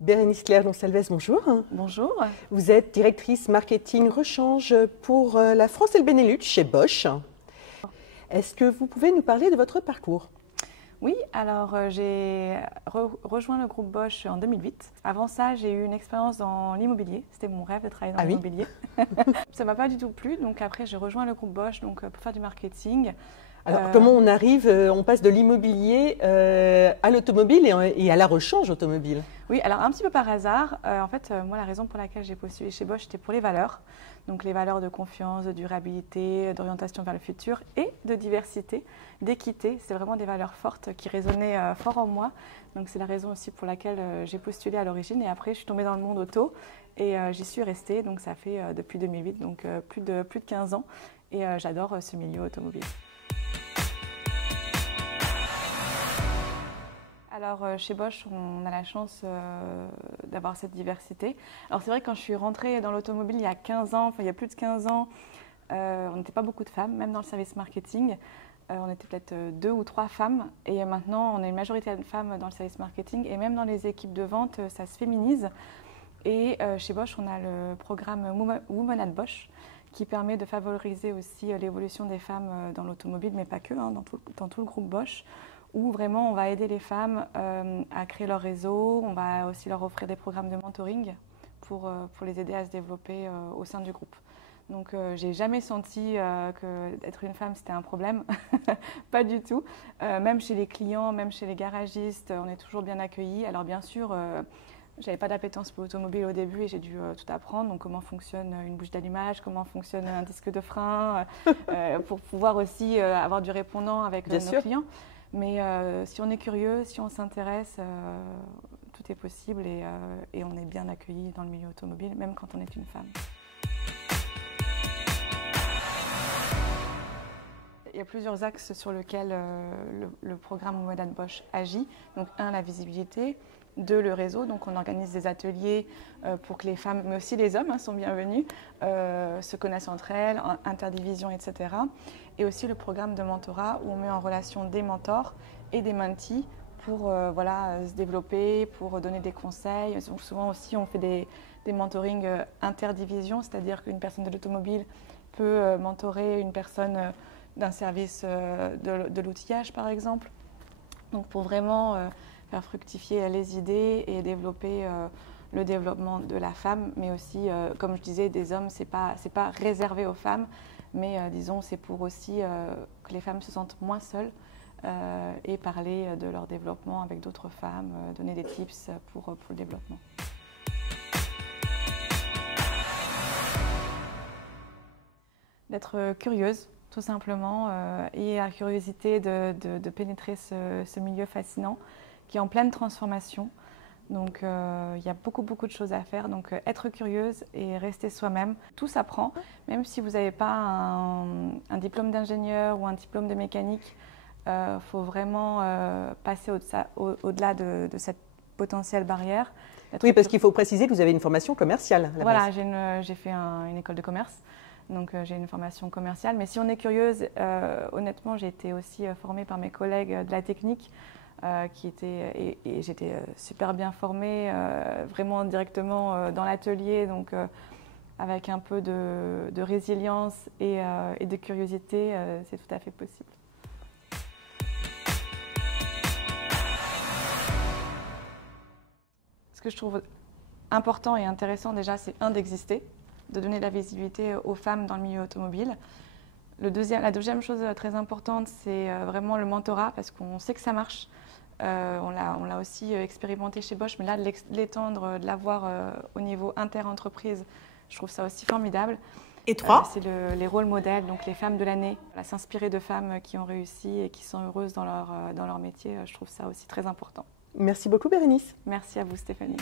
Bérénice Claire Gonçalves, bonjour. Bonjour. Vous êtes directrice marketing rechange pour la France et le Benelux chez Bosch. Est-ce que vous pouvez nous parler de votre parcours? Oui, alors j'ai rejoint le groupe Bosch en 2008. Avant ça, j'ai eu une expérience dans l'immobilier. C'était mon rêve de travailler dans l'immobilier. Ça m'a pas du tout plu, donc après j'ai rejoint le groupe Bosch pour faire du marketing. Alors comment on arrive, on passe de l'immobilier à l'automobile et à la rechange automobile? Oui, alors un petit peu par hasard. Moi, la raison pour laquelle j'ai postulé chez Bosch, c'était pour les valeurs. Donc les valeurs de confiance, de durabilité, d'orientation vers le futur et de diversité, d'équité. C'est vraiment des valeurs fortes qui résonnaient fort en moi. Donc c'est la raison aussi pour laquelle j'ai postulé à l'origine. Et après, je suis tombée dans le monde auto et j'y suis restée. Donc ça fait depuis 2008, donc plus de 15 ans. Et j'adore ce milieu automobile. Alors chez Bosch, on a la chance d'avoir cette diversité. Alors c'est vrai que quand je suis rentrée dans l'automobile il y a 15 ans, il y a plus de 15 ans, on n'était pas beaucoup de femmes, même dans le service marketing. On était peut-être 2 ou 3 femmes et maintenant on a une majorité de femmes dans le service marketing et même dans les équipes de vente, ça se féminise. Et chez Bosch, on a le programme Women at Bosch qui permet de favoriser aussi l'évolution des femmes dans l'automobile, mais pas que, dans tout le groupe Bosch, où vraiment on va aider les femmes à créer leur réseau. On va aussi leur offrir des programmes de mentoring pour les aider à se développer au sein du groupe. Donc j'ai jamais senti que d'être une femme c'était un problème, pas du tout. Même chez les clients, même chez les garagistes, on est toujours bien accueillis. Alors bien sûr, j'avais pas d'appétence pour l'automobile au début et j'ai dû tout apprendre. Donc comment fonctionne une bouche d'allumage, comment fonctionne un disque de frein, pour pouvoir aussi avoir du répondant avec nos clients. Mais si on est curieux, si on s'intéresse, tout est possible et on est bien accueilli dans le milieu automobile, même quand on est une femme. Il y a plusieurs axes sur lesquels le programme Women at Bosch agit. Donc la visibilité. 2, le réseau. Donc on organise des ateliers pour que les femmes, mais aussi les hommes sont bienvenus, se connaissent entre elles, interdivision, etc. Et aussi le programme de mentorat où on met en relation des mentors et des mentees pour se développer, pour donner des conseils. Donc, souvent aussi on fait des mentorings interdivision, c'est-à-dire qu'une personne de l'automobile peut mentorer une personne d'un service de l'outillage par exemple. Donc pour vraiment faire fructifier les idées et développer le développement de la femme, mais aussi, comme je disais, des hommes, c'est pas réservé aux femmes, mais disons, c'est pour aussi que les femmes se sentent moins seules et parler de leur développement avec d'autres femmes, donner des tips pour le développement. D'être curieuse, tout simplement, et la curiosité de pénétrer ce milieu fascinant qui est en pleine transformation. Donc il y a beaucoup de choses à faire. Donc être curieuse et rester soi-même, tout s'apprend. Même si vous n'avez pas un diplôme d'ingénieur ou un diplôme de mécanique, faut vraiment passer au-delà de cette potentielle barrière. Oui, parce qu'il faut préciser que vous avez une formation commerciale. Voilà, j'ai fait une école de commerce. Donc j'ai une formation commerciale, mais si on est curieuse, honnêtement, j'ai été aussi formée par mes collègues de la technique, et j'étais super bien formée, vraiment directement dans l'atelier, donc avec un peu de résilience et de curiosité, c'est tout à fait possible. Ce que je trouve important et intéressant déjà, c'est d'exister, de donner de la visibilité aux femmes dans le milieu automobile. La deuxième chose très importante, c'est vraiment le mentorat, parce qu'on sait que ça marche. On l'a aussi expérimenté chez Bosch, mais là, de l'étendre, de l'avoir au niveau inter-entreprise, je trouve ça aussi formidable. Et 3, c'est les rôles modèles, donc les femmes de l'année. S'inspirer de femmes qui ont réussi et qui sont heureuses dans leur métier, je trouve ça aussi très important. merci beaucoup Bérénice. Merci à vous Stéphanie.